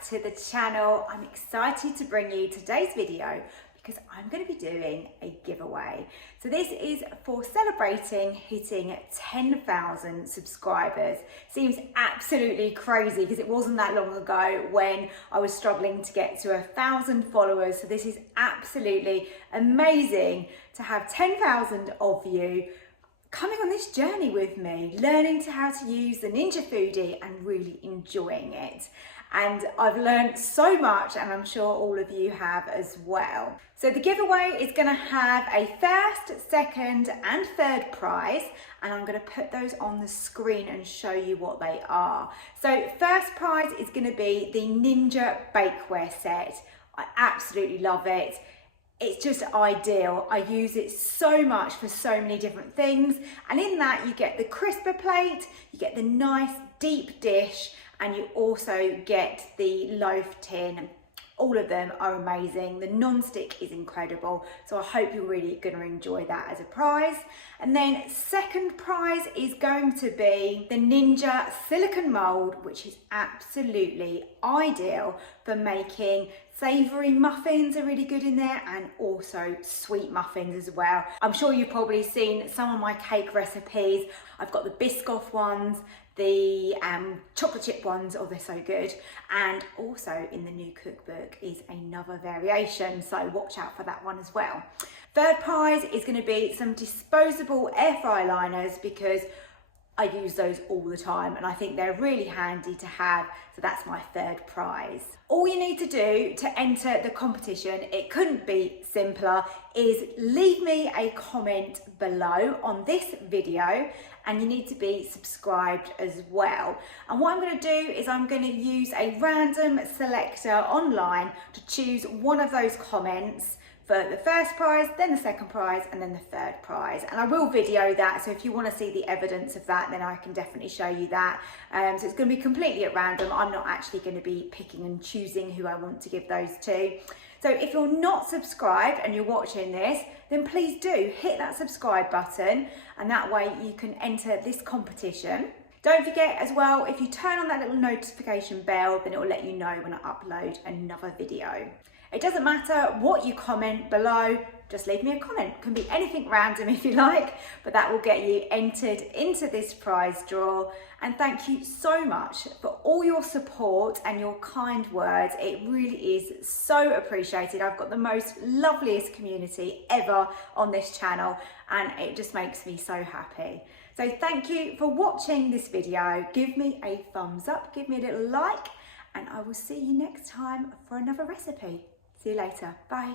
back to the channel. I'm excited to bring you today's video because I'm going to be doing a giveaway. So this is for celebrating hitting 10,000 subscribers. Seems absolutely crazy because it wasn't that long ago when I was struggling to get to 1,000 followers. So this is absolutely amazing to have 10,000 of you coming on this journey with me, learning how to use the Ninja Foodi and really enjoying it. And I've learned so much, and I'm sure all of you have as well. So the giveaway is going to have a first, second and third prize, and I'm going to put those on the screen and show you what they are. So first prize is going to be the Ninja bakeware set. I absolutely love it. It's just ideal. I use it so much for so many different things. And in that you get the crisper plate, you get the nice deep dish, and you also get the loaf tin. All of them are amazing. The non-stick is incredible. So I hope you're really gonna enjoy that as a prize. And then second prize is going to be the Ninja silicone mould, which is absolutely ideal for making savoury muffins are really good in there, and also sweet muffins as well. I'm sure you've probably seen some of my cake recipes. I've got the Biscoff ones, the chocolate chip ones, oh they're so good, and also in the new cookbook is another variation, so watch out for that one as well. Third prize is going to be some disposable air fry liners because I use those all the time and I think they're really handy to have, so that's my third prize. All you need to do to enter the competition, it couldn't be simpler, is leave me a comment below on this video, and you need to be subscribed as well. And what I'm going to do is I'm going to use a random selector online to choose one of those comments for the first prize, then the second prize, and then the third prize. And I will video that, so if you want to see the evidence of that, then I can definitely show you that. So it's going to be completely at random. I'm not actually going to be picking and choosing who I want to give those to. So if you're not subscribed and you're watching this, then please do hit that subscribe button, and that way you can enter this competition. Don't forget as well, if you turn on that little notification bell, then it will let you know when I upload another video. It doesn't matter what you comment below, just leave me a comment. It can be anything random if you like, but that will get you entered into this prize draw. And thank you so much for all your support and your kind words. It really is so appreciated. I've got the most loveliest community ever on this channel, and it just makes me so happy. So thank you for watching this video. Give me a thumbs up, give me a little like, and I will see you next time for another recipe. See you later. Bye.